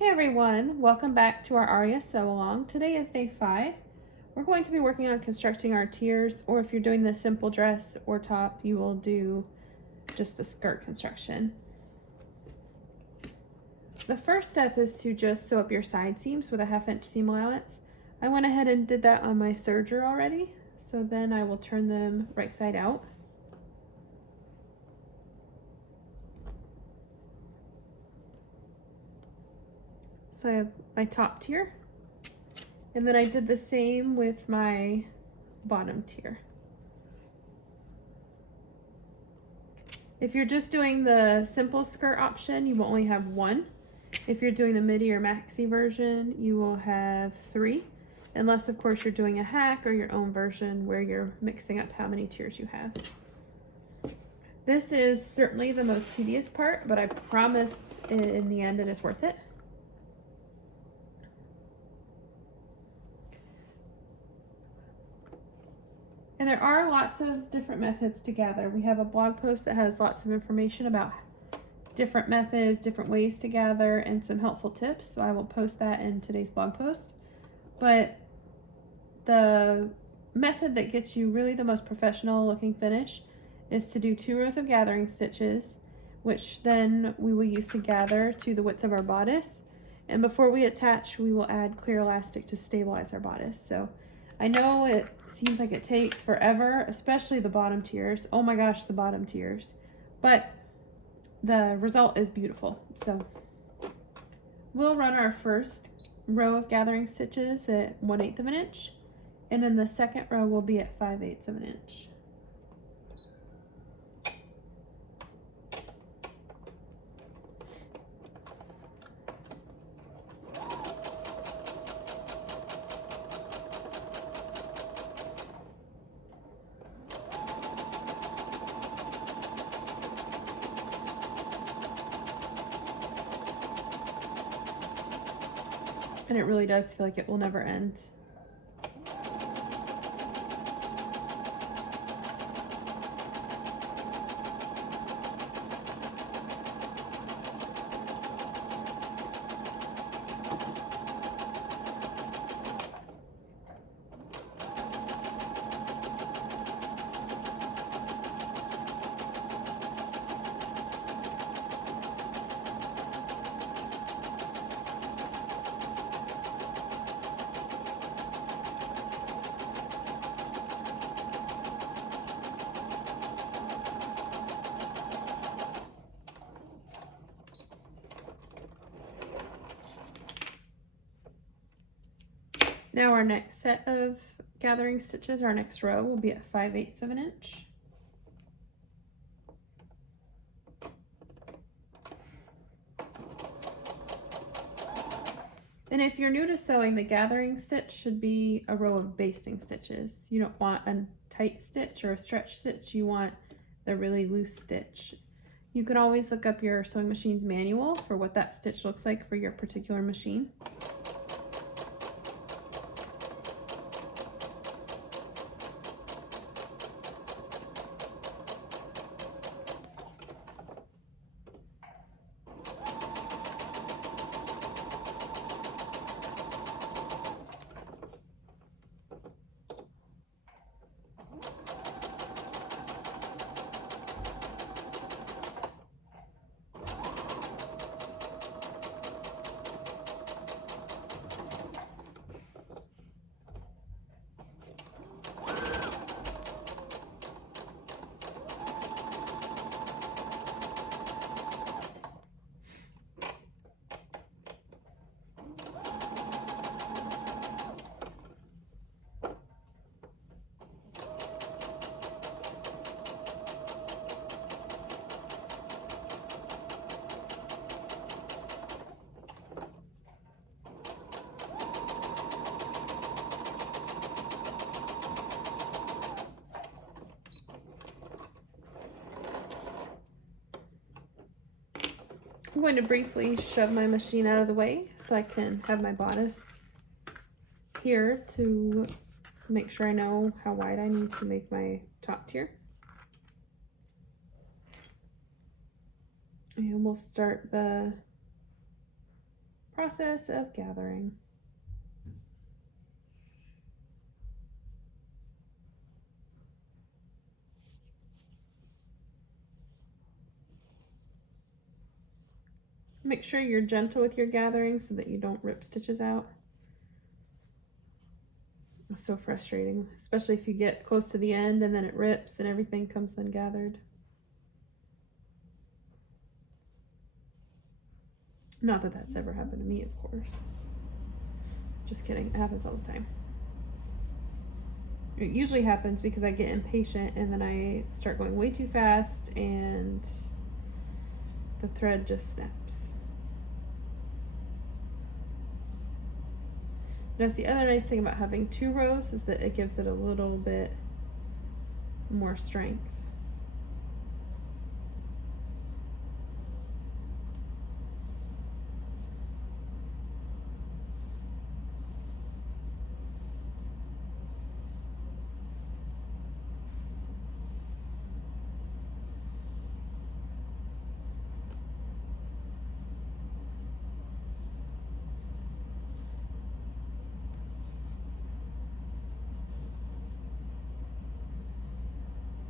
Hey everyone, welcome back to our Aria Sew-a-long. Today is day 5. We're going to be working on constructing our tiers, or if you're doing the simple dress or top, you will do just the skirt construction. The first step is to just sew up your side seams with a 1/2 inch seam allowance. I went ahead and did that on my serger already, so then I will turn them right side out. So I have my top tier, and then I did the same with my bottom tier. If you're just doing the simple skirt option, you will only have 1. If you're doing the midi or maxi version, you will have 3, unless of course you're doing a hack or your own version where you're mixing up how many tiers you have. This is certainly the most tedious part, but I promise in the end it is worth it. And there are lots of different methods to gather. We have a blog post that has lots of information about different methods, different ways to gather, and some helpful tips. So I will post that in today's blog post. But the method that gets you really the most professional looking finish is to do 2 rows of gathering stitches, which then we will use to gather to the width of our bodice. And before we attach, we will add clear elastic to stabilize our bodice. So I know it seems like it takes forever, especially the bottom tiers. Oh my gosh, the bottom tiers. But the result is beautiful. So we'll run our first row of gathering stitches at 1/8 of an inch, and then the second row will be at 5/8 of an inch. And it really does feel like it will never end. Now our next set of gathering stitches, our next row, will be at 5/8 of an inch. And if you're new to sewing, the gathering stitch should be a row of basting stitches. You don't want a tight stitch or a stretch stitch, you want the really loose stitch. You can always look up your sewing machine's manual for what that stitch looks like for your particular machine. I'm going to briefly shove my machine out of the way so I can have my bodice here to make sure I know how wide I need to make my top tier. And we'll start the process of gathering. Make sure you're gentle with your gathering so that you don't rip stitches out. It's so frustrating, especially if you get close to the end and then it rips and everything comes ungathered. Not that that's ever happened to me, of course. Just kidding, it happens all the time. It usually happens because I get impatient and then I start going way too fast and the thread just snaps. That's the other nice thing about having 2 rows is that it gives it a little bit more strength.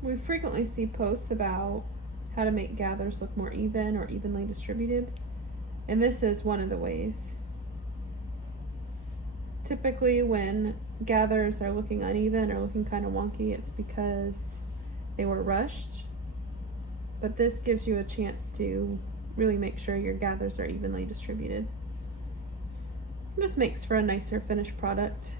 We frequently see posts about how to make gathers look more even or evenly distributed, and this is one of the ways. Typically when gathers are looking uneven or looking kind of wonky, it's because they were rushed, but this gives you a chance to really make sure your gathers are evenly distributed. It just makes for a nicer finished product.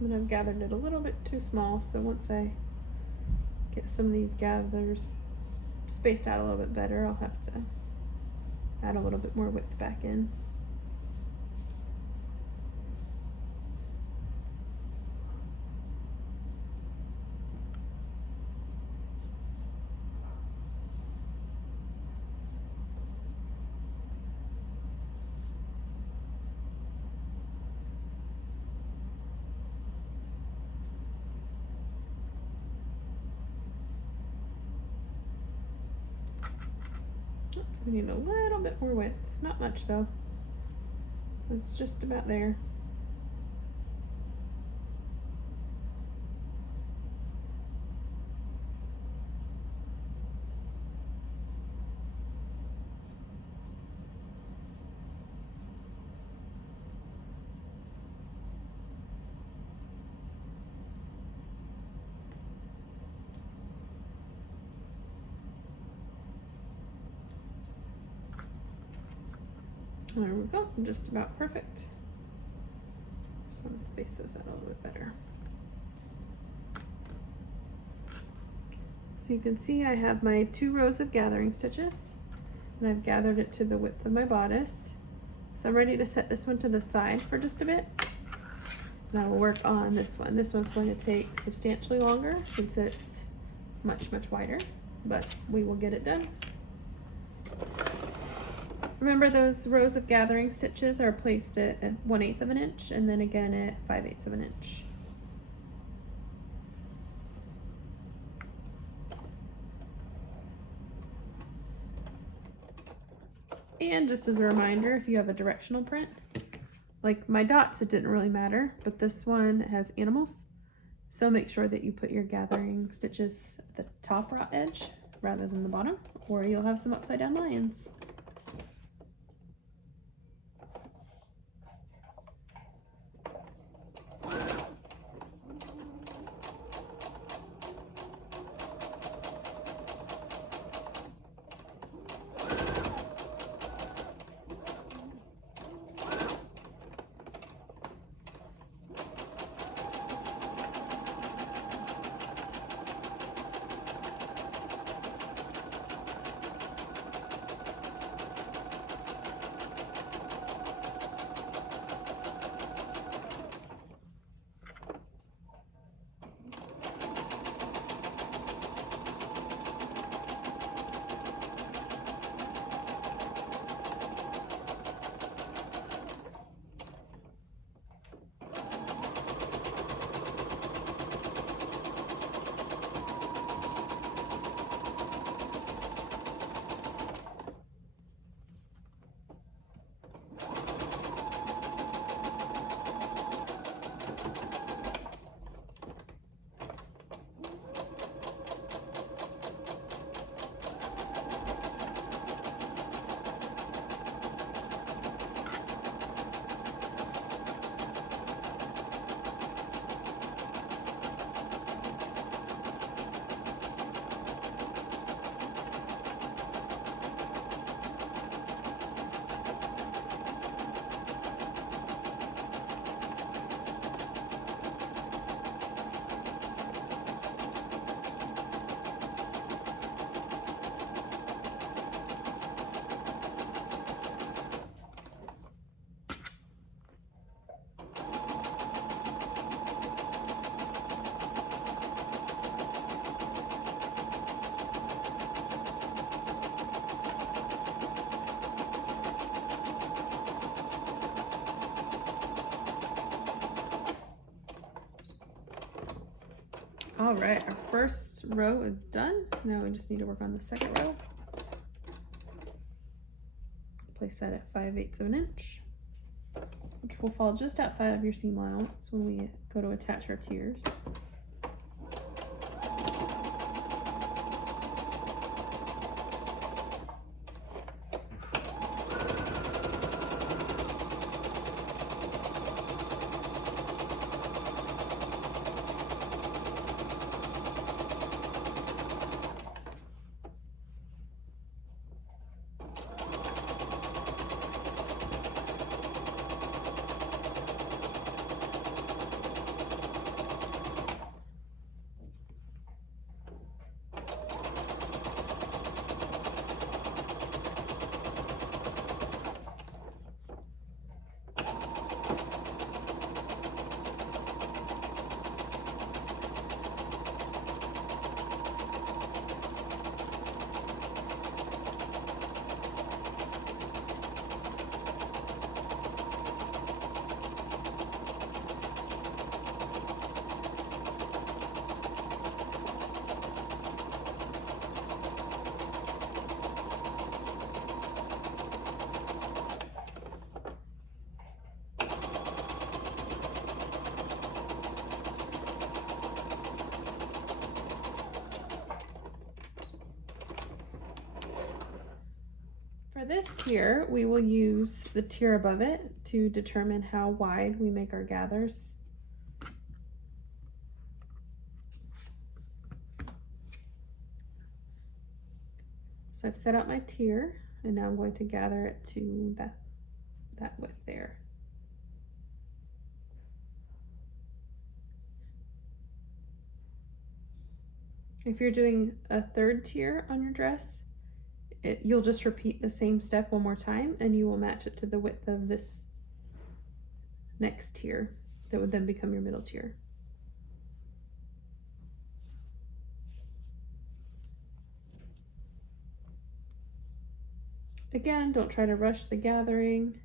And I've gathered it a little bit too small, so once I get some of these gathers spaced out a little bit better, I'll have to add a little bit more width back in. We need a little bit more width, not much though. It's just about there. There we go, just about perfect. Just want to space those out a little bit better. So you can see I have my 2 rows of gathering stitches, and I've gathered it to the width of my bodice. So I'm ready to set this one to the side for just a bit. And I will work on this one. This one's going to take substantially longer since it's much wider, but we will get it done. Remember, those rows of gathering stitches are placed at 1/8 of an inch and then again at 5/8 of an inch. And just as a reminder, if you have a directional print, like my dots, it didn't really matter, but this one has animals. So make sure that you put your gathering stitches at the top raw edge rather than the bottom, or you'll have some upside down lions. All right, our first row is done. Now we just need to work on the second row. Place that at 5/8 of an inch, which will fall just outside of your seam allowance when we go to attach our tiers. For this tier, we will use the tier above it to determine how wide we make our gathers. So I've set out my tier, and now I'm going to gather it to that width there. If you're doing a third tier on your dress, you'll just repeat the same step one more time, and you will match it to the width of this next tier that would then become your middle tier. Again, don't try to rush the gathering.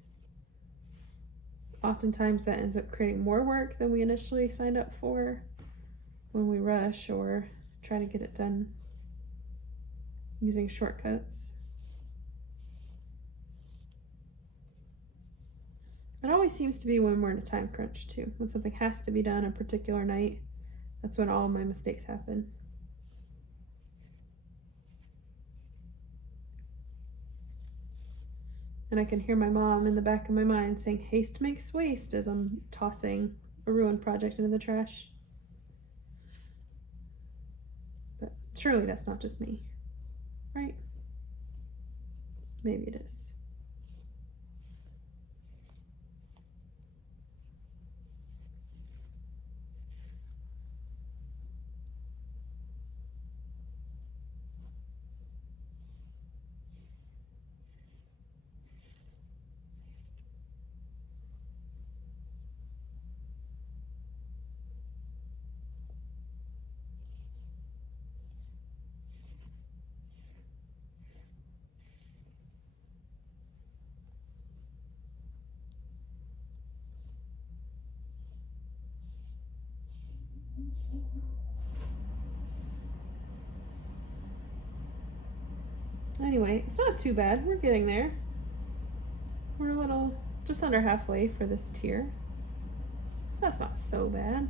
Oftentimes that ends up creating more work than we initially signed up for when we rush or try to get it done using shortcuts. It always seems to be when we're in a time crunch too. When something has to be done a particular night, that's when all of my mistakes happen. And I can hear my mom in the back of my mind saying, "Haste makes waste," as I'm tossing a ruined project into the trash. But surely that's not just me, right? Maybe it is. Anyway, it's not too bad. We're getting there. We're a little, just under halfway for this tier. So that's not so bad.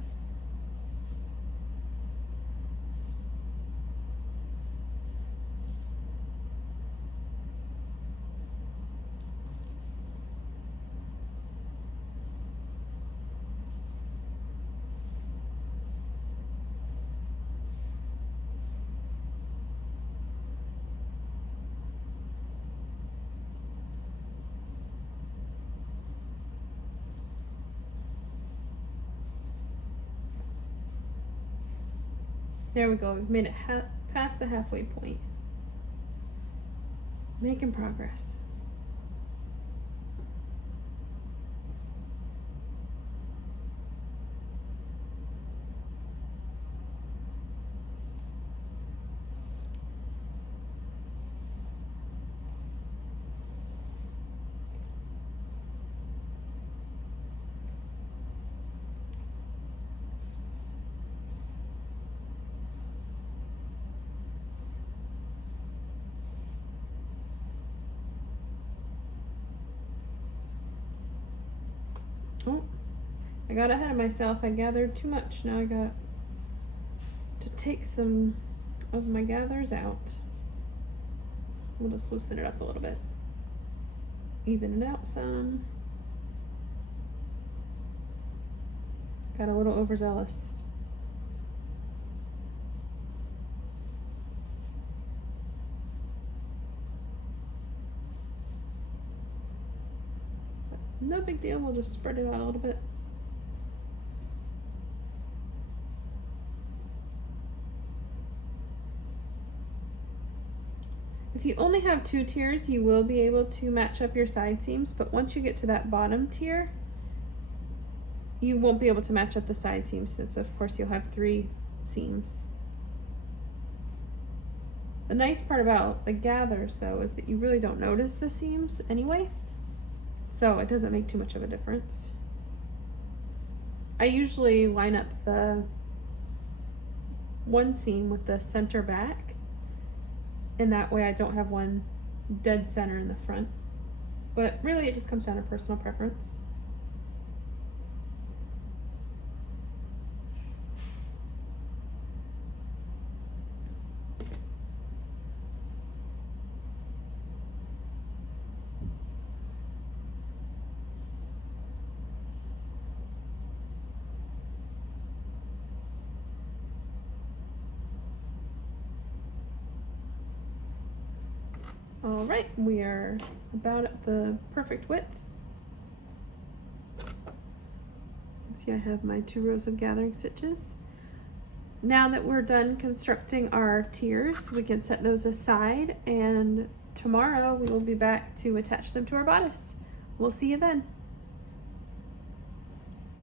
There we go. We've made it past the halfway point. Making progress. Oh, I got ahead of myself. I gathered too much. Now I got to take some of my gathers out. We'll just loosen it up a little bit. Even it out some. Got a little overzealous. But no big deal, we'll just spread it out a little bit. If you only have 2 tiers, you will be able to match up your side seams, but once you get to that bottom tier, you won't be able to match up the side seams, since of course you'll have 3 seams. The nice part about the gathers though is that you really don't notice the seams anyway, so it doesn't make too much of a difference. I usually line up the one seam with the center back, and that way I don't have one dead center in the front, but really it just comes down to personal preference. All right, we are about at the perfect width. See, I have my 2 rows of gathering stitches. Now that we're done constructing our tiers, we can set those aside, and tomorrow we will be back to attach them to our bodice. We'll see you then.